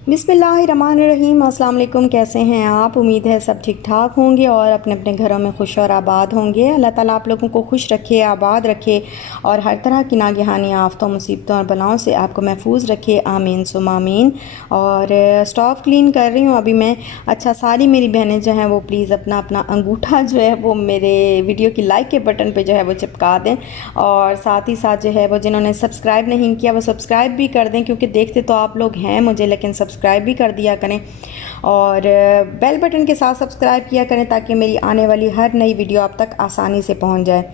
बिस्मिल्लाहिर्रहमानिर्रहीम। अस्सलाम वालेकुम। कैसे हैं आप? उम्मीद है सब ठीक ठाक होंगे और अपने अपने घरों में खुश और आबाद होंगे। अल्लाह ताला आप लोगों को खुश रखे, आबाद रखे और हर तरह की नागहानी आफ़तों, मुसीबतों और बलाओं से आपको महफूज रखे। आमीन सुम आमीन। और स्टोव क्लीन कर रही हूँ अभी मैं। अच्छा, सारी मेरी बहनें जो हैं वो प्लीज़ अपना अपना अंगूठा जो है वो मेरे वीडियो की लाइक के बटन पे जो है वो चिपका दें, और साथ ही साथ जो है वो जिन्होंने सब्सक्राइब नहीं किया वो सब्सक्राइब भी कर दें, क्योंकि देखते तो आप लोग हैं मुझे, लेकिन सब्सक्राइब भी कर दिया करें और बेल बटन के साथ सब्सक्राइब किया करें ताकि मेरी आने वाली हर नई वीडियो आप तक आसानी से पहुंच जाए।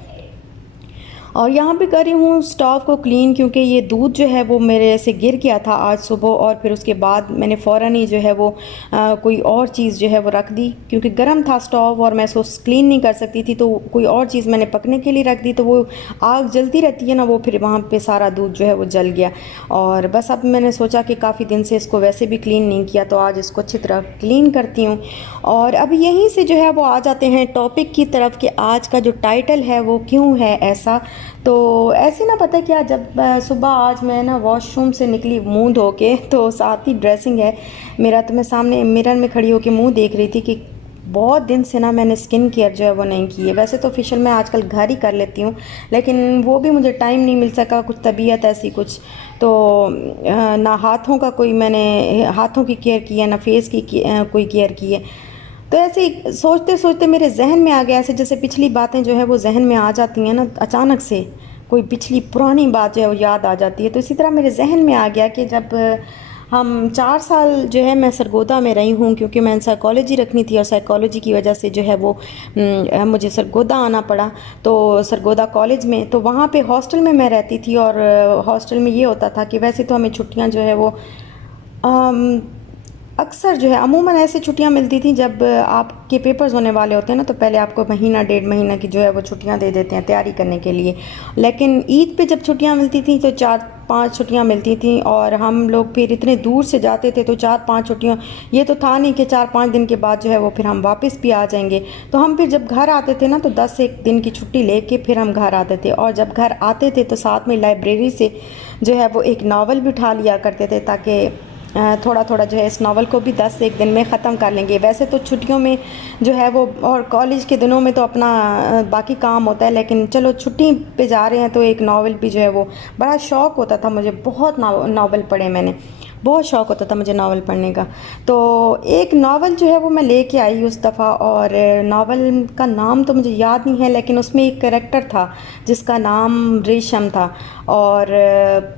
और यहाँ पे कर रही हूँ स्टोव को क्लीन, क्योंकि ये दूध जो है वो मेरे से गिर गया था आज सुबह, और फिर उसके बाद मैंने फ़ौरन ही जो है वो कोई और चीज़ जो है वो रख दी, क्योंकि गर्म था स्टोव और मैं इसको क्लीन नहीं कर सकती थी, तो कोई और चीज़ मैंने पकने के लिए रख दी, तो वो आग जलती रहती है ना, वो फिर वहाँ पे सारा दूध जो है वो जल गया। और बस अब मैंने सोचा कि काफ़ी दिन से इसको वैसे भी क्लीन नहीं किया, तो आज इसको अच्छी तरह क्लीन करती हूँ। और अब यहीं से जो है वो आ जाते हैं टॉपिक की तरफ कि आज का जो टाइटल है वो क्यों है ऐसा। तो ऐसे ना, पता क्या, जब सुबह आज मैं ना वॉशरूम से निकली मुंह धो के, तो साथ ही ड्रेसिंग है मेरा, तो मैं सामने मिरर में खड़ी होकर मुंह देख रही थी कि बहुत दिन से ना मैंने स्किन केयर जो है वो नहीं की है। वैसे तो फेशियल मैं आजकल घर ही कर लेती हूँ, लेकिन वो भी मुझे टाइम नहीं मिल सका, कुछ तबीयत ऐसी कुछ, तो ना हाथों का कोई मैंने हाथों की केयर की है, ना फेस की कोई केयर की है। तो ऐसे ही सोचते सोचते मेरे जहन में आ गया, ऐसे जैसे पिछली बातें जो है वो जहन में आ जाती हैं ना अचानक से, कोई पिछली पुरानी बात जो है वो याद आ जाती है। तो इसी तरह मेरे जहन में आ गया कि जब हम 4 साल जो है मैं सरगोदा में रही हूँ, क्योंकि मैंने साइकोलॉजी रखनी थी और साइकोलॉजी की वजह से जो है वो मुझे सरगोदा आना पड़ा। तो सरगोदा कॉलेज में, तो वहाँ पे हॉस्टल में मैं रहती थी, और हॉस्टल में ये होता था कि वैसे तो हमें छुट्टियाँ जो है वो अक्सर जो है अमूमन ऐसे छुट्टियां मिलती थी जब आपके पेपर्स होने वाले होते हैं ना, तो पहले आपको महीना डेढ़ महीना की जो है वो छुट्टियां दे देते हैं तैयारी करने के लिए। लेकिन ईद पे जब छुट्टियां मिलती थी तो 4-5 छुट्टियां मिलती थी, और हम लोग फिर इतने दूर से जाते थे, तो 4-5 छुट्टियां, ये तो था नहीं कि 4-5 दिन के बाद जो है वो फिर हम वापस भी आ जाएंगे। तो हम फिर जब घर आते थे ना, तो 10 एक दिन की छुट्टी लेके फिर हम घर आते थे, और जब घर आते थे तो साथ में लाइब्रेरी से जो है वो एक नावल भी उठा लिया करते थे, ताकि थोड़ा थोड़ा जो है इस नावल को भी 10 एक दिन में ख़त्म कर लेंगे। वैसे तो छुट्टियों में जो है वो, और कॉलेज के दिनों में तो अपना बाकी काम होता है, लेकिन चलो छुट्टी पे जा रहे हैं तो एक नावल भी जो है वो, बड़ा शौक़ होता था मुझे, बहुत नावल पढ़े मैंने, बहुत शौक़ होता था मुझे नावल पढ़ने का। तो एक नावल जो है वो मैं लेके आई उस दफ़ा, और नावल का नाम तो मुझे याद नहीं है, लेकिन उसमें एक कैरेक्टर था जिसका नाम रेशम था, और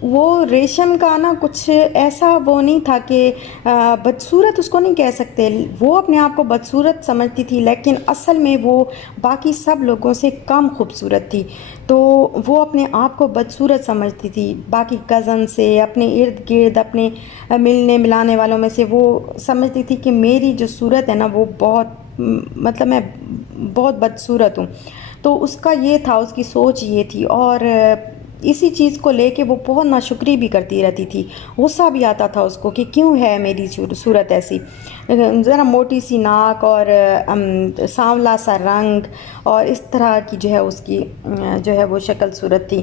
वो रेशम का ना कुछ ऐसा वो नहीं था कि बदसूरत उसको नहीं कह सकते, वो अपने आप को बदसूरत समझती थी, लेकिन असल में वो बाकी सब लोगों से कम खूबसूरत थी। तो वो अपने आप को बदसूरत समझती थी, बाकी कज़न से, अपने इर्द गिर्द, अपने मिलने मिलाने वालों में से वो समझती थी कि मेरी जो सूरत है ना वो बहुत, मतलब मैं बहुत बदसूरत हूँ। तो उसका ये था, उसकी सोच ये थी, और इसी चीज़ को लेके वो बहुत नाशुक्री भी करती रहती थी। गुस्सा भी आता था उसको कि क्यों है मेरी सूरत ऐसी, ज़रा मोटी सी नाक और सांवला सा रंग, और इस तरह की जो है उसकी जो है वो शक्ल सूरत थी।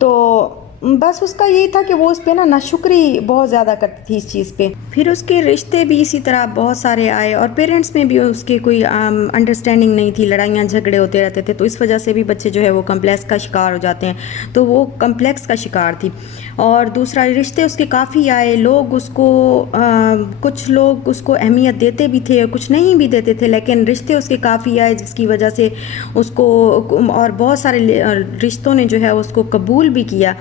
तो बस उसका यही था कि वो उस पर ना नाशुक्री बहुत ज़्यादा करती थी इस चीज़ पे। फिर उसके रिश्ते भी इसी तरह बहुत सारे आए, और पेरेंट्स में भी उसके कोई अंडरस्टैंडिंग नहीं थी, लड़ाइयाँ झगड़े होते रहते थे, तो इस वजह से भी बच्चे जो है वो कम्प्लेक्स का शिकार हो जाते हैं, तो वो कम्प्लेक्स का शिकार थी। और दूसरा, रिश्ते उसके काफ़ी आए, लोग उसको कुछ लोग उसको अहमियत देते भी थे और कुछ नहीं भी देते थे, लेकिन रिश्ते उसके काफ़ी आए, जिसकी वजह से उसको, और बहुत सारे रिश्तों ने जो है उसको कबूल भी किया,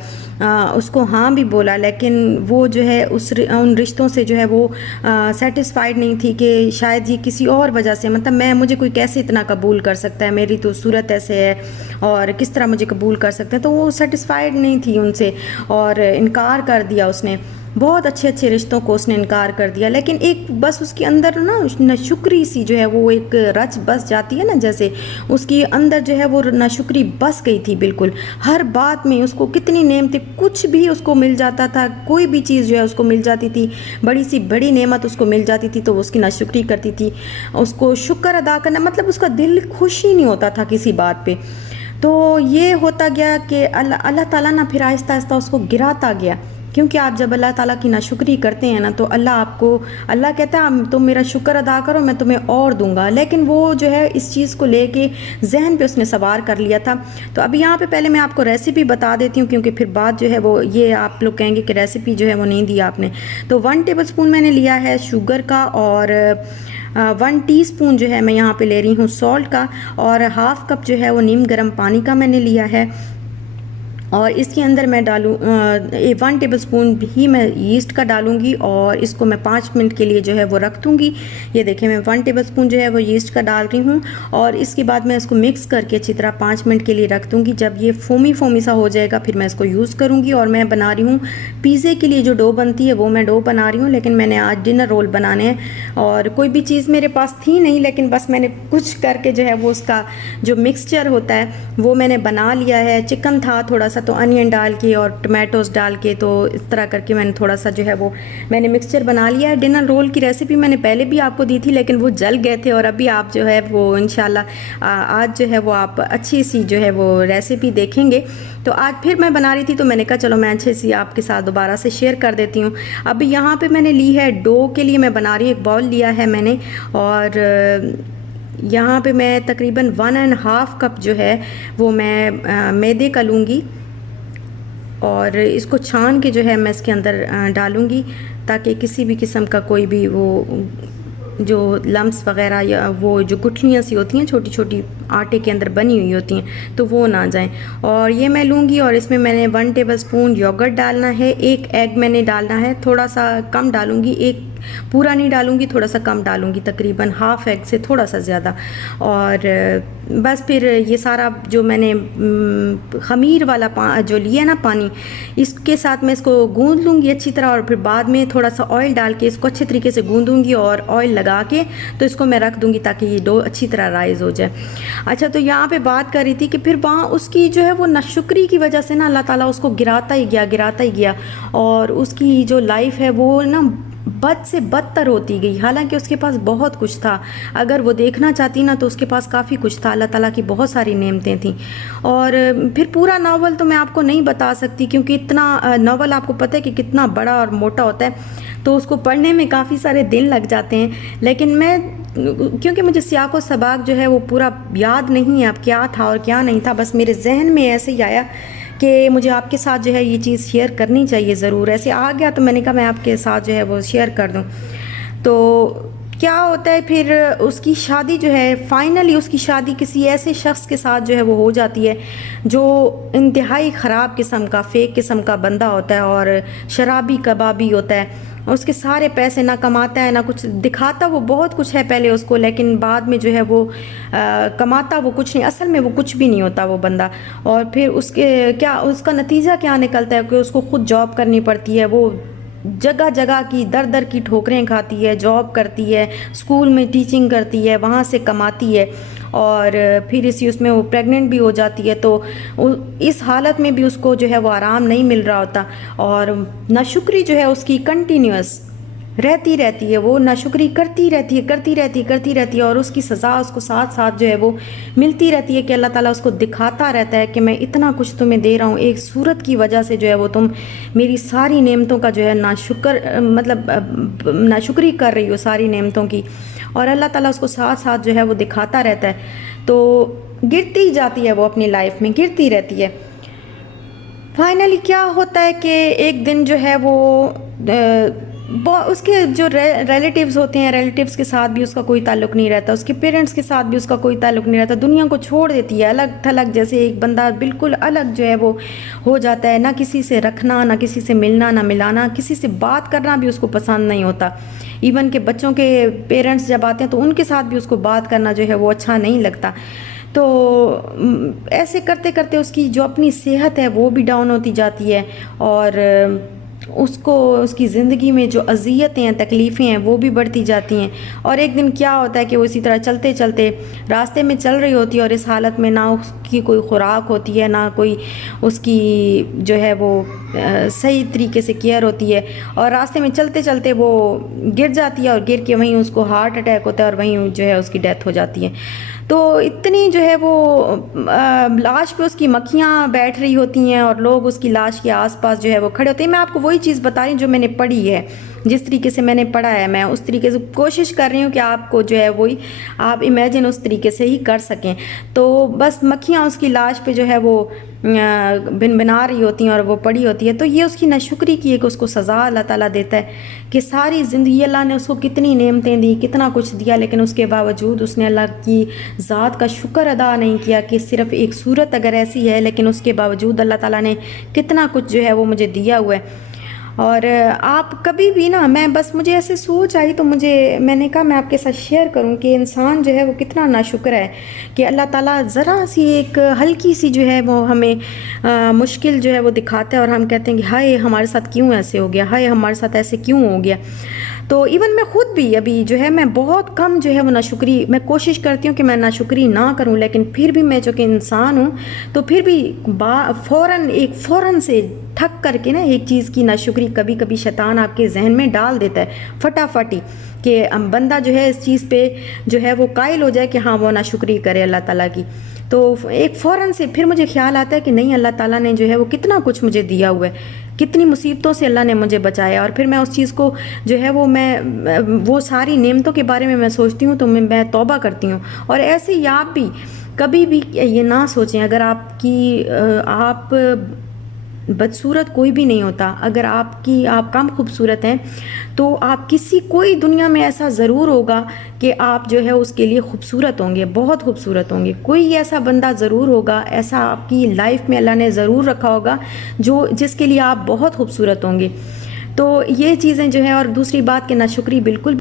उसको हाँ भी बोला, लेकिन वो जो है उन रिश्तों से जो है वो सेटिस्फाइड नहीं थी कि शायद ये किसी और वजह से, मतलब मुझे कोई कैसे इतना कबूल कर सकता है, मेरी तो सूरत ऐसे है और किस तरह मुझे कबूल कर सकते हैं। तो वो सेटिस्फाइड नहीं थी उनसे, और इनकार कर दिया उसने, बहुत अच्छे अच्छे रिश्तों को उसने इनकार कर दिया। लेकिन एक बस उसके अंदर ना नाशुक्री सी जो है वो एक रच बस जाती है ना, जैसे उसके अंदर जो है वो नाशुक्री बस गई थी बिल्कुल। हर बात में उसको कितनी नेमतें, कुछ भी उसको मिल जाता था, कोई भी चीज़ जो है उसको मिल जाती थी, बड़ी सी बड़ी नेमत उसको मिल जाती थी तो वो उसकी नाशुक्री करती थी। उसको शुक्र अदा करना, मतलब उसका दिल खुश ही नहीं होता था किसी बात पे। तो ये होता गया कि अल्लाह ताला ना फिर आहिस्ता आहिस्ता उसको गिराता गया क्योंकि आप जब अल्लाह ताला की नाशुक्री करते हैं ना तो अल्लाह कहता है तुम मेरा शुक्र अदा करो मैं तुम्हें और दूंगा, लेकिन वो जो है इस चीज़ को लेके जहन पे उसने सवार कर लिया था। तो अभी यहाँ पे पहले मैं आपको रेसिपी बता देती हूँ, क्योंकि फिर बात जो है वो ये आप लोग कहेंगे कि रेसिपी जो है वो नहीं दी आपने। तो 1 टेबलस्पून मैंने लिया है शुगर का, और 1 टीस्पून जो है मैं यहाँ पे ले रही हूँ सॉल्ट का, और हाफ़ कप जो है वो नीम गर्म पानी का मैंने लिया है। और इसके अंदर मैं डालूँ 1 टेबलस्पून ही मैं यीस्ट का डालूँगी, और इसको मैं 5 मिनट के लिए जो है वो रख दूँगी। ये देखिए मैं 1 टेबलस्पून जो है वो यीस्ट का डाल रही हूँ, और इसके बाद मैं इसको मिक्स करके अच्छी तरह 5 मिनट के लिए रख दूँगी। जब ये फोमी सा हो जाएगा फिर मैं इसको यूज़ करूँगी। और मैं बना रही हूँ पिज़्ज़े के लिए जो डो बनती है वो मैं डो बना रही हूँ, लेकिन मैंने आज डिनर रोल बनाने हैं और कोई भी चीज़ मेरे पास थी नहीं, लेकिन बस मैंने कुछ करके जो है वो उसका जो मिक्सचर होता है वो मैंने बना लिया है। चिकन था थोड़ा सा, तो अनियन डाल के और टमाटोज़ डाल के, तो इस तरह करके मैंने थोड़ा सा जो है वो मैंने मिक्सचर बना लिया है। डिनर रोल की रेसिपी मैंने पहले भी आपको दी थी, लेकिन वो जल गए थे, और अभी आप जो है वो इंशाल्लाह आज जो है वो आप अच्छी सी जो है वो रेसिपी देखेंगे। तो आज फिर मैं बना रही थी तो मैंने कहा चलो मैं अच्छे सी आपके साथ दोबारा से शेयर कर देती हूँ। अभी यहाँ पे मैंने ली है डो के लिए मैं बना रही हूँ, एक बाउल लिया है मैंने, और यहाँ पे मैं तकरीबन 1.5 कप जो है वो मैं मैदे का लूँगी, और इसको छान के जो है मैं इसके अंदर डालूँगी, ताकि किसी भी किस्म का कोई भी वो जो लम्स वग़ैरह या वो जो गुठलियाँ सी होती हैं छोटी छोटी आटे के अंदर बनी हुई होती हैं तो वो ना जाएं। और ये मैं लूँगी, और इसमें मैंने 1 टेबलस्पून योगर्ट डालना है, 1 एग मैंने डालना है, थोड़ा सा कम डालूँगी, एक पूरा नहीं डालूँगी, थोड़ा सा कम डालूँगी, तकरीबन हाफ़ एग से थोड़ा सा ज़्यादा। और बस फिर ये सारा जो मैंने ख़मीर वाला जो लिया ना पानी, इसके साथ मैं इसको गूँध लूँगी अच्छी तरह, और फिर बाद में थोड़ा सा ऑयल डाल के इसको अच्छे तरीके से गूँधूँगी और ऑयल लगा के तो इसको मैं रख दूँगी ताकि ये डो अच्छी तरह राइज़ हो जाए। अच्छा, तो यहाँ पे बात कर रही थी कि फिर वहाँ उसकी जो है वो नाशुक्री की वजह से ना अल्लाह ताला उसको गिराता ही गया, और उसकी जो लाइफ है वो ना बद से बदतर होती गई। हालांकि उसके पास बहुत कुछ था, अगर वो देखना चाहती ना तो उसके पास काफ़ी कुछ था, अल्लाह ताला की बहुत सारी नेमतें थीं। और फिर पूरा नावल तो मैं आपको नहीं बता सकती, क्योंकि इतना नावल आपको पता है कि कितना बड़ा और मोटा होता है, तो उसको पढ़ने में काफ़ी सारे दिन लग जाते हैं। लेकिन मैं, क्योंकि मुझे सियाक़ो सबाक़ जो है वो पूरा याद नहीं है अब क्या था और क्या नहीं था, बस मेरे जहन में ऐसे ही आया कि मुझे आपके साथ जो है ये चीज़ शेयर करनी चाहिए ज़रूर। ऐसे आ गया तो मैंने कहा मैं आपके साथ जो है वो शेयर कर दूं। तो क्या होता है फिर उसकी शादी जो है, फाइनली उसकी शादी किसी ऐसे शख्स के साथ जो है वो हो जाती है जो इंतहाई ख़राब किस्म का, फेक किस्म का बंदा होता है और शराबी कबाबी होता है। उसके सारे पैसे ना कमाता है ना कुछ दिखाता, वो बहुत कुछ है पहले उसको, लेकिन बाद में जो है वो कमाता वो कुछ नहीं, असल में वो कुछ भी नहीं होता वो बंदा। और फिर उसका नतीजा क्या निकलता है कि उसको ख़ुद जॉब करनी पड़ती है, वो जगह जगह की दर दर की ठोकरें खाती है, जॉब करती है, स्कूल में टीचिंग करती है, वहाँ से कमाती है, और फिर उसमें वो प्रेग्नेंट भी हो जाती है। तो इस हालत में भी उसको जो है वो आराम नहीं मिल रहा होता, और नाशुक्री जो है उसकी कंटिन्यूस रहती है, वो नाशुक्री करती रहती है, और उसकी सज़ा उसको साथ साथ जो है वो मिलती रहती है कि अल्लाह ताला उसको दिखाता रहता है कि मैं इतना कुछ तुम्हें दे रहा हूँ, एक सूरत की वजह से जो है वो तुम मेरी सारी नेमतों का जो है नाशुक्री कर रही हो सारी नेमतों की। और अल्लाह ताला उसको साथ साथ जो है वो दिखाता रहता है, तो गिरती ही जाती है वो, अपनी लाइफ में गिरती रहती है। फाइनली क्या होता है कि एक दिन जो है वो उसके जो रिलेटिव्स होते हैं, रिलेटिव्स के साथ भी उसका कोई ताल्लुक़ नहीं रहता, उसके पेरेंट्स के साथ भी उसका कोई ताल्लुक़ नहीं रहता, दुनिया को छोड़ देती है, अलग थलग जैसे एक बंदा बिल्कुल अलग जो है वो हो जाता है। ना किसी से रखना, ना किसी से मिलना, ना मिलाना, किसी से बात करना भी उसको पसंद नहीं होता। इवन के बच्चों के पेरेंट्स जब आते हैं तो उनके साथ भी उसको बात करना जो है वो अच्छा नहीं लगता। तो ऐसे करते करते उसकी जो अपनी सेहत है वो भी डाउन होती जाती है, और उसको उसकी ज़िंदगी में जो अज़ियतें हैं, तकलीफ़ें हैं वो भी बढ़ती जाती हैं। और एक दिन क्या होता है कि वो इसी तरह चलते चलते रास्ते में चल रही होती है, और इस हालत में ना की कोई खुराक होती है, ना कोई उसकी जो है वो सही तरीके से केयर होती है, और रास्ते में चलते चलते वो गिर जाती है और गिर के वहीं उसको हार्ट अटैक होता है और वहीं जो है उसकी डेथ हो जाती है। तो इतनी जो है वो लाश पे उसकी मक्खियाँ बैठ रही होती हैं और लोग उसकी लाश के आसपास जो है वो खड़े होते हैं। मैं आपको वही चीज़ बता रही हूँ जो मैंने पढ़ी है, जिस तरीके से मैंने पढ़ा है, मैं उस तरीके से कोशिश कर रही हूँ कि आपको जो है वही आप इमेजिन उस तरीके से ही कर सकें। तो बस मक्खियाँ उसकी लाश पे जो है वो भिनभिना रही होती हैं और वो पड़ी होती है। तो ये उसकी नाशुक्री की एक उसको सज़ा अल्लाह ताला देता है कि सारी ज़िंदगी अल्लाह ने उसको कितनी नेमतें दी, कितना कुछ दिया, लेकिन उसके बावजूद उसने अल्लाह की ज़ात का शुक्र अदा नहीं किया कि सिर्फ़ एक सूरत अगर ऐसी है, लेकिन उसके बावजूद अल्लाह ताला ने कितना कुछ जो है वो मुझे दिया हुआ है। और आप कभी भी ना, मैं बस मुझे ऐसे सोच आई तो मैंने कहा मैं आपके साथ शेयर करूं कि इंसान जो है वो कितना नाशुक्र है कि अल्लाह ताला ज़रा सी एक हल्की सी जो है वो हमें मुश्किल जो है वो दिखाता है और हम कहते हैं कि हाय हमारे साथ क्यों ऐसे हो गया, हाय हमारे साथ ऐसे क्यों हो गया। तो इवन मैं ख़ुद भी अभी जो है मैं बहुत कम जो है वो नाशुक्री, मैं कोशिश करती हूँ कि मैं नाशुक्री ना करूँ, लेकिन फिर भी मैं जो कि इंसान हूँ तो फिर भी फ़ौरन से ठक करके ना एक चीज़ की नाशुक्री कभी कभी शैतान आपके जहन में डाल देता है फटाफटी कि बंदा जो है इस चीज़ पे जो है वो कायल हो जाए कि हाँ वो नाशुक्री करे अल्लाह ताला की। तो एक फ़ौरन से फिर मुझे ख्याल आता है कि नहीं, अल्लाह ताला ने जो है वो कितना कुछ मुझे दिया हुआ है, कितनी मुसीबतों से अल्लाह ने मुझे बचाया, और फिर मैं उस चीज़ को जो है वो सारी नेमतों के बारे में मैं सोचती हूँ तो मैं तौबा करती हूँ। और ऐसे ही आप भी कभी भी ये ना सोचें, अगर आप बदसूरत कोई भी नहीं होता, अगर आप कम खूबसूरत हैं तो आप कोई दुनिया में ऐसा ज़रूर होगा कि आप जो है उसके लिए खूबसूरत होंगे, बहुत खूबसूरत होंगे। कोई ऐसा बंदा ज़रूर होगा, ऐसा आपकी लाइफ में अल्लाह ने ज़रूर रखा होगा जिसके लिए आप बहुत खूबसूरत होंगे। तो ये चीज़ें जो है, और दूसरी बात कि नाशुक्री बिल्कुल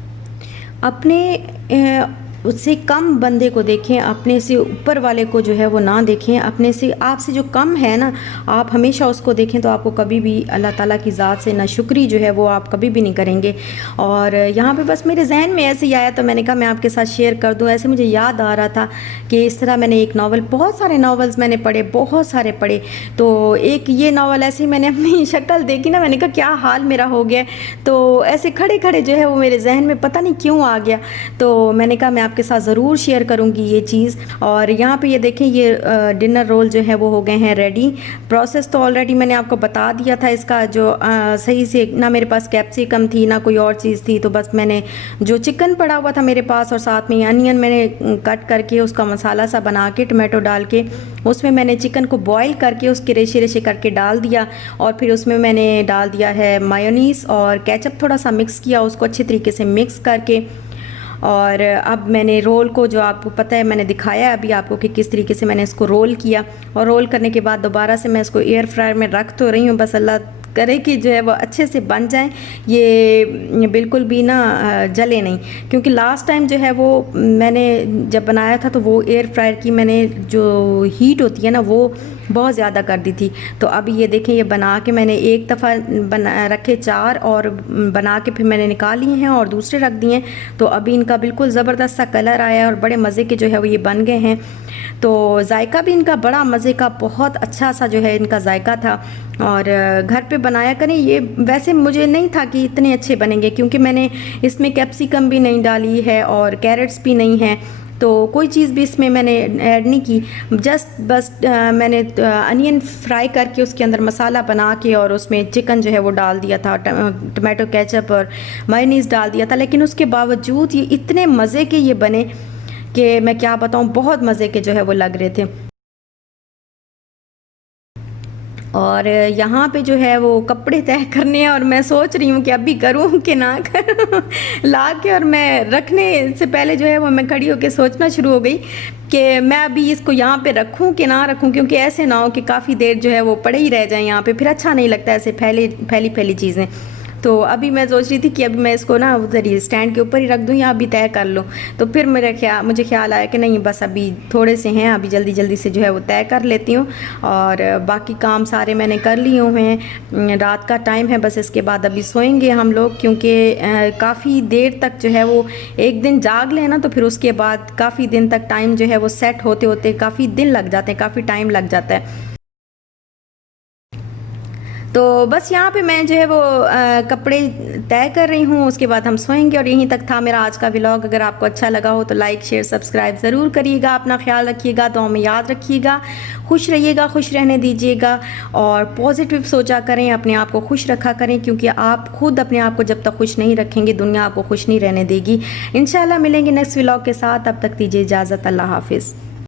अपने उससे कम बंदे को देखें, अपने से ऊपर वाले को जो है वो ना देखें, आपसे जो कम है ना आप हमेशा उसको देखें, तो आपको कभी भी अल्लाह ताला की ज़ात से नाशुक्री जो है वो आप कभी भी नहीं करेंगे। और यहाँ पे बस मेरे जहन में ऐसे ही आया तो मैंने कहा मैं आपके साथ शेयर कर दूँ। ऐसे मुझे याद आ रहा था कि इस तरह मैंने एक नावल, बहुत सारे नावल्स मैंने पढ़े, बहुत सारे पढ़े, तो एक ये नावल ऐसे ही मैंने अपनी शक्ल देखी ना, मैंने कहा क्या हाल मेरा हो गया, तो ऐसे खड़े खड़े जो है वो मेरे जहन में पता नहीं क्यों आ गया। तो मैंने कहा मैं आपके साथ ज़रूर शेयर करूंगी ये चीज़। और यहाँ पे ये देखें, ये डिनर रोल जो है वो हो गए हैं रेडी। प्रोसेस तो ऑलरेडी मैंने आपको बता दिया था इसका, जो सही से ना मेरे पास कैप्सिकम थी ना कोई और चीज़ थी, तो बस मैंने जो चिकन पड़ा हुआ था मेरे पास और साथ में अनियन मैंने कट करके उसका मसाला सा बना के टमाटो डाल के उसमें मैंने चिकन को बॉईल करके उसके रेशे रेशे करके डाल दिया, और फिर उसमें मैंने डाल दिया है मायोनीस और केचप, थोड़ा सा मिक्स किया उसको अच्छी तरीके से मिक्स करके। और अब मैंने रोल को, जो आपको पता है मैंने दिखाया अभी आपको कि किस तरीके से मैंने इसको रोल किया, और रोल करने के बाद दोबारा से मैं इसको एयर फ्रायर में रख तो रही हूँ, बस अल्लाह करे कि जो है वो अच्छे से बन जाए, ये बिल्कुल भी ना जले नहीं। क्योंकि लास्ट टाइम जो है वो मैंने जब बनाया था तो वो एयर फ्रायर की मैंने जो हीट होती है ना वो बहुत ज़्यादा कर दी थी। तो अभी ये देखें, ये बना के मैंने एक दफ़ा रखे 4 और बना के फिर मैंने निकाल लिए हैं और दूसरे रख दिए हैं। तो अभी इनका बिल्कुल ज़बरदस्त सा कलर आया है और बड़े मज़े के जो है वो ये बन गए हैं। तो जायका भी इनका बड़ा मज़े का, बहुत अच्छा सा जो है इनका जायका था। और घर पे बनाया करें, ये वैसे मुझे नहीं था कि इतने अच्छे बनेंगे, क्योंकि मैंने इसमें कैप्सिकम भी नहीं डाली है और कैरेट्स भी नहीं है, तो कोई चीज़ भी इसमें मैंने ऐड नहीं की। बस मैंने अनियन फ्राई करके उसके अंदर मसाला बना के और उसमें चिकन जो है वो डाल दिया था, टमाटो केचप और मायोनीज़ डाल दिया था। लेकिन उसके बावजूद ये इतने मज़े के ये बने कि मैं क्या बताऊँ, बहुत मज़े के जो है वो लग रहे थे। और यहाँ पे जो है वो कपड़े तय करने हैं और मैं सोच रही हूँ कि अभी करूँ कि ना करूँ ला के, और मैं रखने से पहले जो है वो मैं खड़ी होकर सोचना शुरू हो गई कि मैं अभी इसको यहाँ पे रखूँ कि ना रखूँ, क्योंकि ऐसे ना हो कि काफ़ी देर जो है वो पड़े ही रह जाए यहाँ पे, फिर अच्छा नहीं लगता ऐसे फैली फैली चीज़ें। तो अभी मैं सोच रही थी कि अभी मैं इसको ना उधर ही स्टैंड के ऊपर ही रख दूँ या अभी तय कर लूँ। तो फिर मुझे ख्याल आया कि नहीं, बस अभी थोड़े से हैं, अभी जल्दी जल्दी से जो है वो तय कर लेती हूँ। और बाकी काम सारे मैंने कर लिए हुए हैं। रात का टाइम है, बस इसके बाद अभी सोएंगे हम लोग, क्योंकि काफ़ी देर तक जो है वो एक दिन जाग लें ना तो फिर उसके बाद काफ़ी दिन तक टाइम जो है वो सेट होते होते काफ़ी दिन लग जाते हैं, काफ़ी टाइम लग जाता है। तो बस यहाँ पे मैं जो है वो कपड़े तय कर रही हूँ, उसके बाद हम सोएंगे। और यहीं तक था मेरा आज का व्लॉग। अगर आपको अच्छा लगा हो तो लाइक शेयर सब्सक्राइब ज़रूर करिएगा। अपना ख्याल रखिएगा, दुआ में याद रखिएगा, खुश रहिएगा, खुश रहने दीजिएगा और पॉजिटिव सोचा करें, अपने आप को खुश रखा करें, क्योंकि आप खुद अपने आप को जब तक खुश नहीं रखेंगे दुनिया आपको खुश नहीं रहने देगी। इंशाल्लाह मिलेंगे नेक्स्ट व्लॉग के साथ, तब तक दीजिए इजाज़त। अल्लाह हाफिज़।